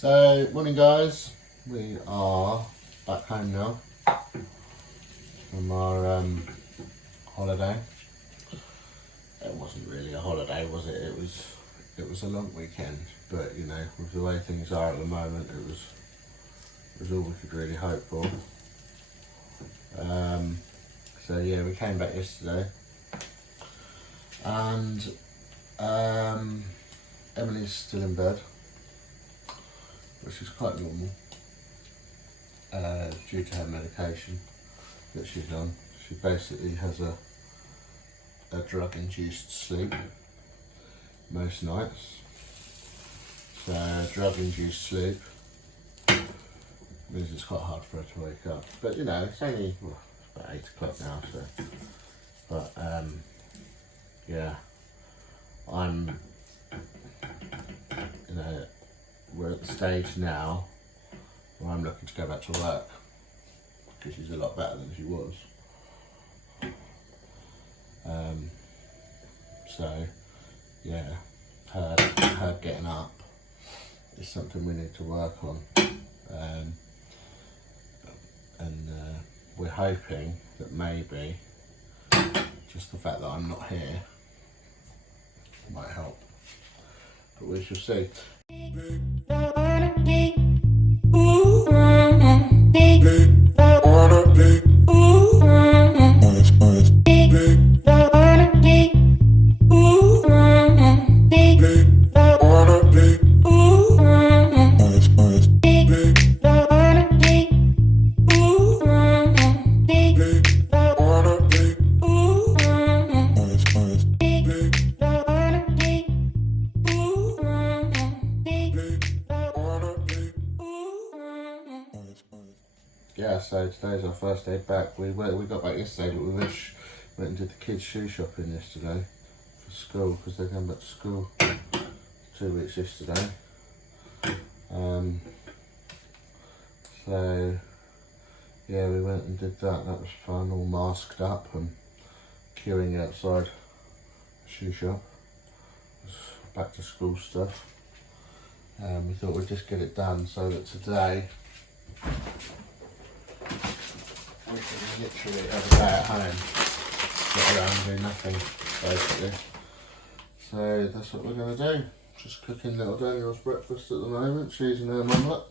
So, morning guys, we are back home now from our holiday. It wasn't really a holiday, was it? It was a long weekend, but you know, with the way things are at the moment, it was all we could really hope for. So yeah, we came back yesterday, and Emily's still in bed, which is quite normal due to her medication that she's on. She basically has a drug-induced sleep most nights. So drug-induced sleep means it's quite hard for her to wake up. But you know, it's only it's about 8 o'clock now, so. But yeah, you know, we're at the stage now where I'm looking to go back to work because she's a lot better than she was. So yeah, her getting up is something we need to work on, and we're hoping that maybe just the fact that I'm not here might help, but we shall see. Yeah, so today's our first day back. We got back yesterday, but we went and did the kids' shoe shopping yesterday for school because they're going back to school 2 weeks yesterday. So yeah, we went and did that. That was fun. All masked up and queuing outside the shoe shop. It was back to school stuff. We thought we'd just get it done so that today we can literally have a day at home, sit around and do nothing, basically. So that's what we're going to do. Just cooking little Daniel's breakfast at the moment, cheese and herb omelette.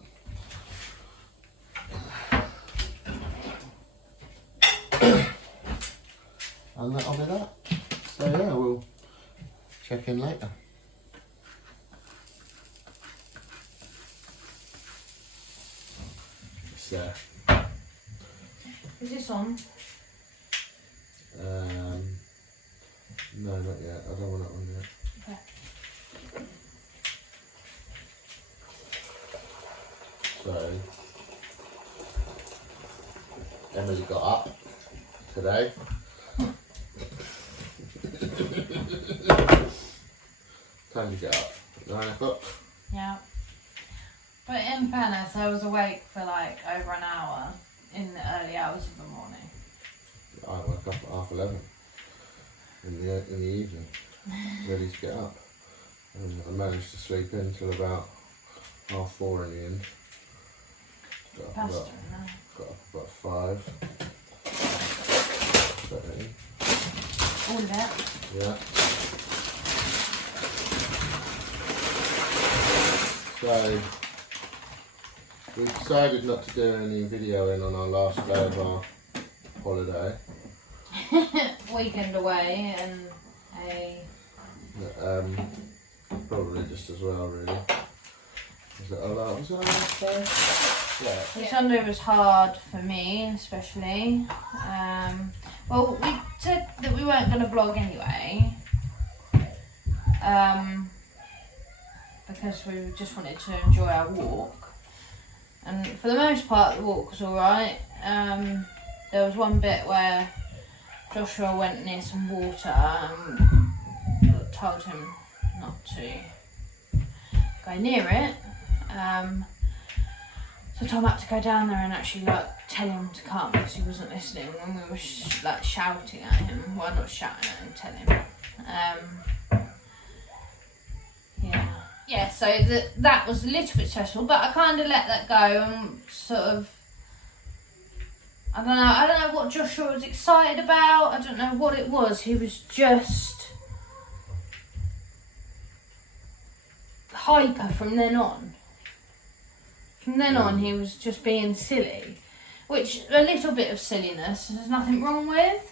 And that'll be that. So yeah, we'll check in later. So. Is this on? No, not yet. I don't want it on yet. Okay. So, Emily got up today. Time to get up. 9 o'clock. Yeah. But in fairness, I was awake for like over an hour in the early hours of the morning. I woke up at 11:30 in the evening, ready to get up. And I managed to sleep in till about 4:30 in the end. Got up about 5. All of it? Yeah. So we decided not to do any videoing on our last day of our holiday. Weekend away and Probably just as well, really. Was it our last day? Yeah. The Sunday was hard for me, especially. Well, we said that we weren't going to vlog anyway. Because we just wanted to enjoy our walk. And for the most part, the walk was alright. There was one bit where Joshua went near some water and told him not to go near it. So Tom had to go down there and actually tell him to come because he wasn't listening when we were shouting at him. Well, not shouting at him, telling him. Yeah. yeah, so that was a little bit stressful, but I kind of let that go and sort of, I don't know what Joshua was excited about. I don't know what it was. He was just hyper from then on. From then on, he was just being silly, which a little bit of silliness there's nothing wrong with.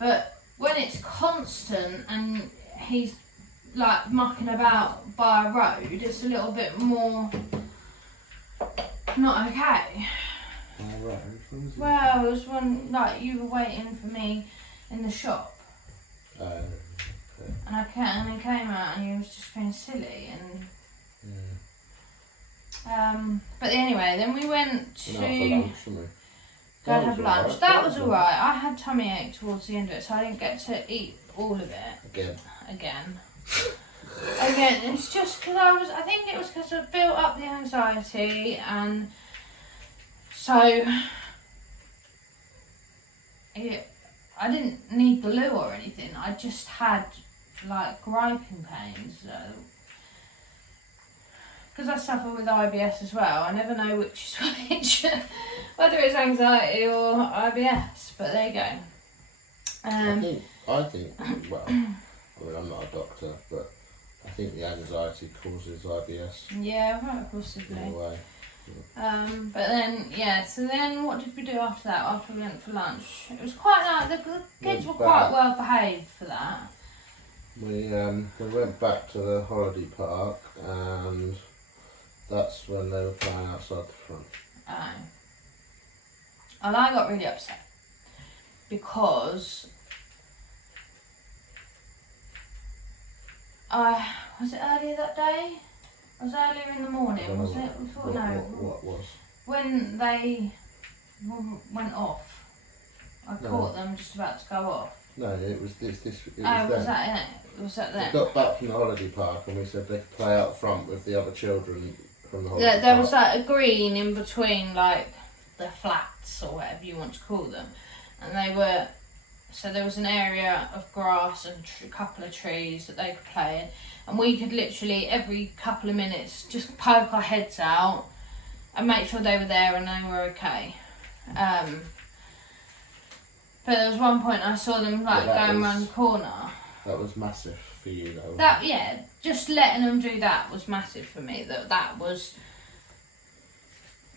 But when it's constant and he's like mucking about by a road, it's a little bit more not okay. Right. Well, it was when like you were waiting for me in the shop, Okay. and I came out and he was just being silly and. But anyway, then we went to for lunch, didn't we? go and have lunch. Right. That was alright. I had tummy ache towards the end of it, so I didn't get to eat all of it. Again. It's just because I think it was because I built up the anxiety, and so I didn't need the loo or anything. I just had like griping pains. Because I suffer with IBS as well, I never know which is which, whether it's anxiety or IBS. But there you go. I think. Well, I mean, I'm not a doctor, but I think the anxiety causes IBS. Yeah, right, possibly. In a way. But then, so then what did we do after that, after we went for lunch? It was quite nice, the kids were quite well behaved for that. We went back to the holiday park, and that's when they were playing outside the front. Oh. And I got really upset because was it earlier that day? It was earlier in the morning, wasn't it? What was? When they went off, I caught them just about to go off. No, it was this. It was was that it? Was that then? We got back from the holiday park and we said they could play out front with the other children from the holiday park. There was like a green in between, like the flats or whatever you want to call them, and so there was an area of grass and a couple of trees that they could play in, and we could literally every couple of minutes just poke our heads out and make sure they were there and they were okay. But there was one point I saw them going around the corner. That was massive for you though. Just letting them do that was massive for me.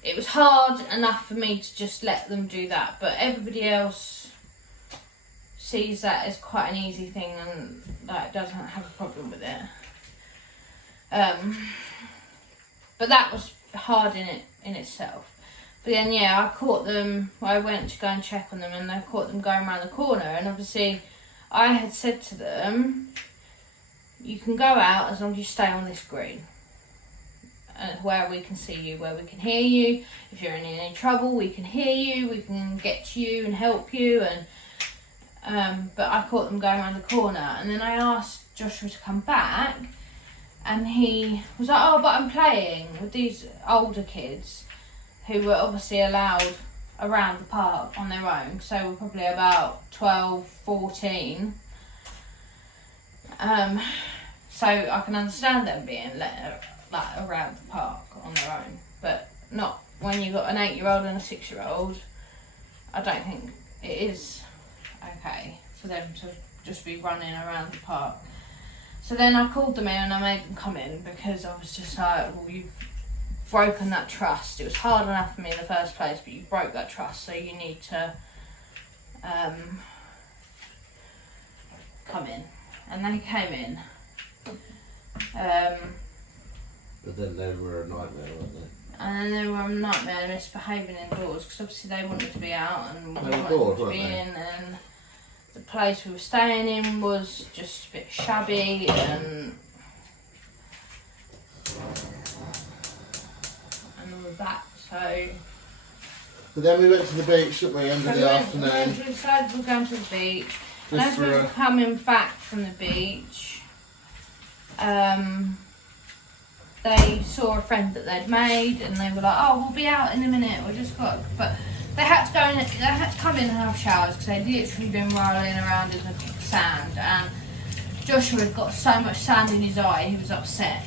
It was hard enough for me to just let them do that, but everybody else sees that as quite an easy thing and doesn't have a problem with it. But that was hard in itself. But then I caught them. I went to go and check on them, and I caught them going around the corner. And obviously, I had said to them, "You can go out as long as you stay on this green, where we can see you, where we can hear you. If you're in any trouble, we can hear you. We can get to you and help you." And but I caught them going around the corner, and then I asked Joshua to come back, and he was like, "Oh, but I'm playing with these older kids who were obviously allowed around the park on their own, so we're probably about 12, 14. So I can understand them being let around the park on their own, but not when you've got an 8-year-old and a 6-year-old. I don't think it is okay for them to just be running around the park. So then I called them in and I made them come in because I was just like, well, you've broken that trust. It was hard enough for me in the first place, but you broke that trust, so you need to come in. And they came in. But then they were a nightmare, weren't they? And they were a nightmare, misbehaving indoors, because obviously they wanted to be out and we wanted bored, to be in, and the place we were staying in was just a bit shabby and all of that, so... But then we went to the beach, didn't we, end of the afternoon? We decided we were going to the beach, and Just as we were coming back from the beach, they saw a friend that they'd made, and they were like, "Oh, we'll be out in a minute. We just got." But they had to go in. They had to come in and have showers because they'd literally been rolling around in the sand, and Joshua had got so much sand in his eye, he was upset,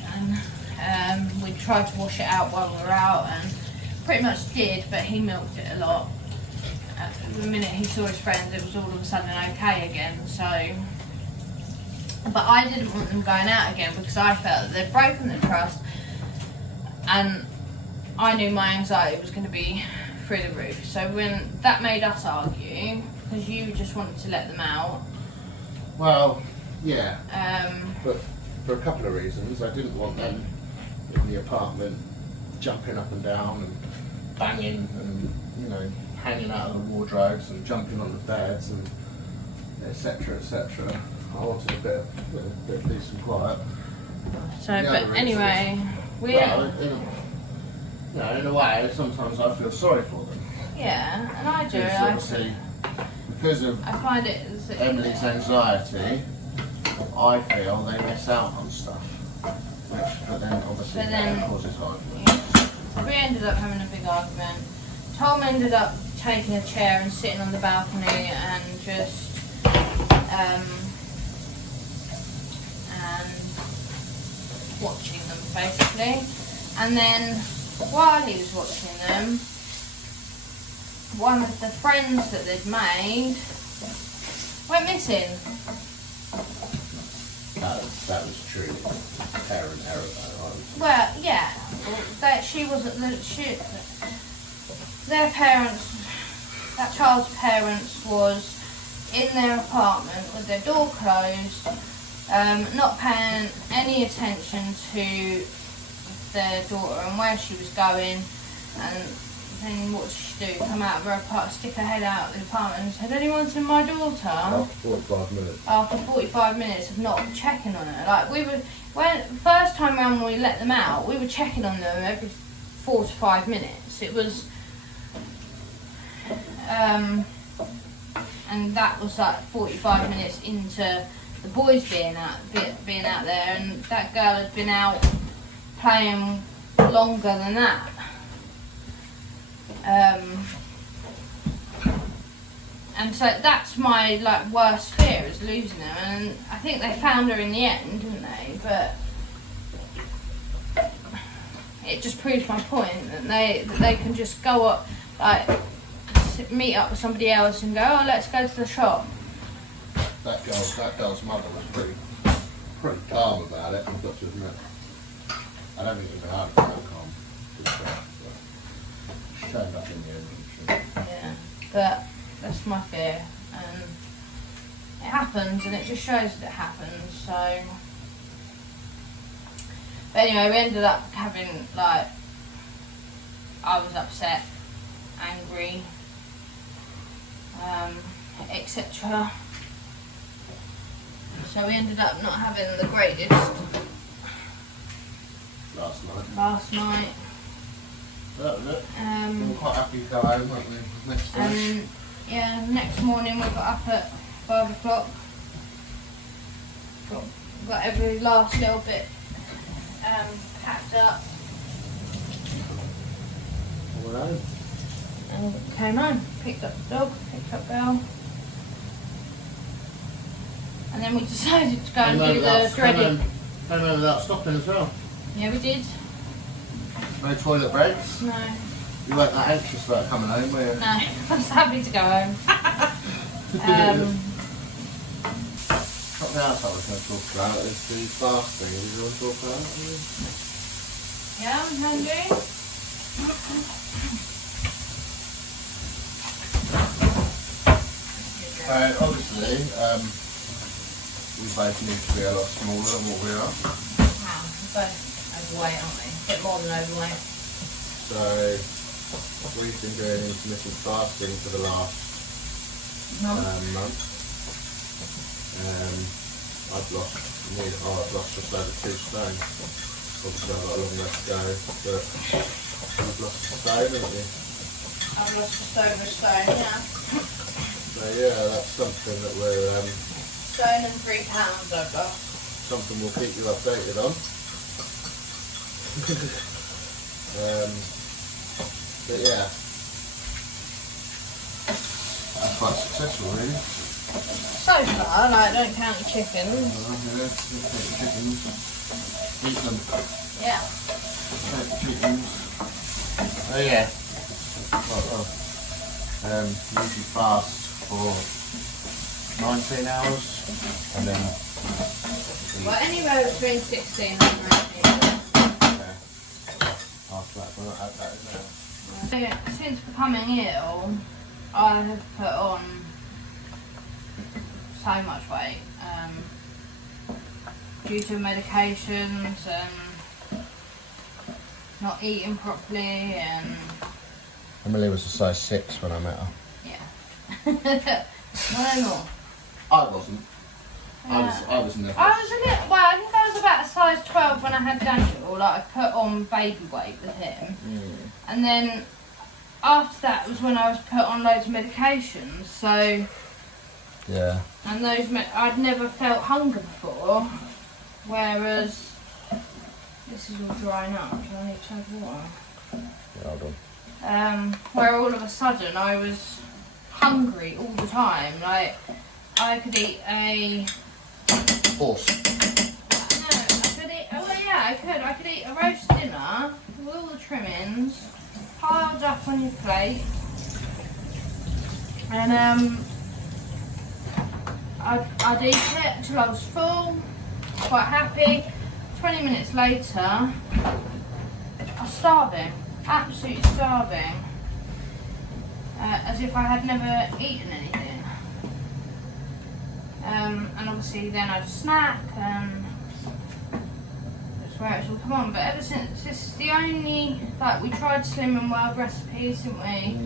and we tried to wash it out while we were out, and pretty much did, but he milked it a lot. The minute he saw his friends, it was all of a sudden okay again. So, but I didn't want them going out again because I felt that they'd broken the trust, and I knew my anxiety was going to be through the roof. So when that made us argue, because you just wanted to let them out. Well, yeah. But for a couple of reasons, I didn't want them in the apartment jumping up and down and banging and, you know, hanging out of the wardrobes and jumping on the beds and etc. etc. I wanted a bit of peace and quiet. So, but anyway, in a way, sometimes I feel sorry for them. Yeah, and I do. Because obviously, because of I find it Emily's anxiety, I feel they miss out on stuff. But then obviously that causes arguments. Yeah. We ended up having a big argument. Tom ended up taking a chair and sitting on the balcony and just and watching them basically. And then while he was watching them, one of the friends that they'd made went missing. That was truly parent error though. Well, yeah, that she wasn't. Their parents, that child's parents, was in their apartment with their door closed, not paying any attention to their daughter and where she was going, and then what did she do? Come out of her apartment, stick her head out of the apartment and said, "Anyone seen my daughter?" After 45 minutes. After 45 minutes of not checking on her. Like, we were, when first time round when we let them out, we were checking on them every 4 to 5 minutes. It was, and that was like 45 minutes into the boys being out there, and that girl had been out playing longer than that. And so that's my worst fear, is losing them, and I think they found her in the end, didn't they? But it just proves my point that they can just go up, meet up with somebody else and go, "Oh, let's go to the shop." That girl's mother was pretty calm about it, I've got to admit. I don't think it was hard to be calm. She turned up in the end, didn't she? Yeah, but that's my fear, and it happens, and it just shows that it happens. So, but anyway, we ended up having I was upset, angry, etc. So we ended up not having the greatest last night. That was it. We were quite happy to go home, weren't we? Next day. Yeah, next morning we got up at 5 o'clock. Got every last little bit packed up. All right. And came home, picked up the dog, picked up Belle. And then we decided to go and do the dreaded. Came home without stopping as well. Yeah, we did. No toilet breaks? No. You weren't that anxious about coming home, were you? No, I was happy to go home. Something else I was going to talk about is the fasting. Do you want to talk about it? Yeah, I'm hungry. Obviously, we both need to be a lot smaller than what we are. Wow, we're both overweight, aren't we? A bit more than overweight. So, we've been doing intermittent fasting for the last month. I've lost just over 2 stone. Obviously I've got a long way to go, but you've lost a stone, haven't you? I've lost just over a stone, yeah. So yeah, that's something that we're... Stone and 3 pounds I've lost. Something we'll keep you updated on. But yeah, that's quite successful really. So far, like, don't count the chickens. Yeah, chickens. Eat them. Yeah. Chickens. Oh yeah. Usually fast for 19 hours and then Well, anywhere between 16 and 19. yeah, after that, we'll add that in there. Since becoming ill, I have put on so much weight due to medications and not eating properly and Emily was a size 6 when I met her. yeah. No more. I wasn't. I was never. I was a little, well, I think I was about a size 12 when I had Daniel. Like, I put on baby weight with him. And then after that was when I was put on loads of medications. So, Yeah. and I'd never felt hunger before. Whereas, this is all drying up, so I need to have water. Yeah, hold on. Where all of a sudden I was hungry all the time. Like, I could eat a... Horse. No, I could eat... Oh, yeah, I could. I could eat a roast dinner with all the trimmings piled up on your plate. And, I'd eat it until I was full, quite happy. 20 minutes later, I was starving. Absolutely starving. As if I had never eaten anything. And obviously then I'd snack and that's where it's all come on. But ever since, this is the only, like, we tried Slim and Wild recipes, didn't we?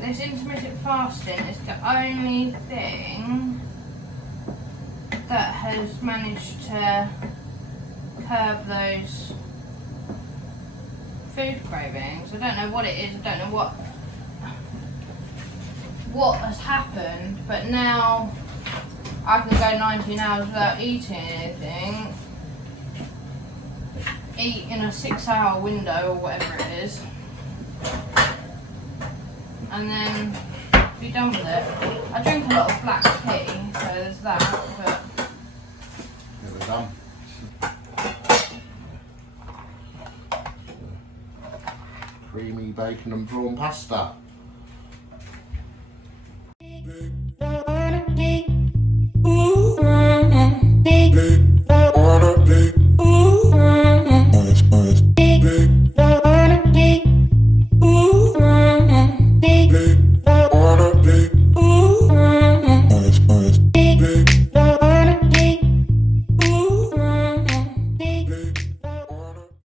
This intermittent fasting is the only thing that has managed to curb those food cravings. I don't know what it is, I don't know what has happened, but now I can go 19 hours without eating anything, eat in a 6-hour window or whatever it is, and then be done with it. I drink a lot of black tea, so there's that, but... Yeah, we're done. Creamy bacon and prawn pasta.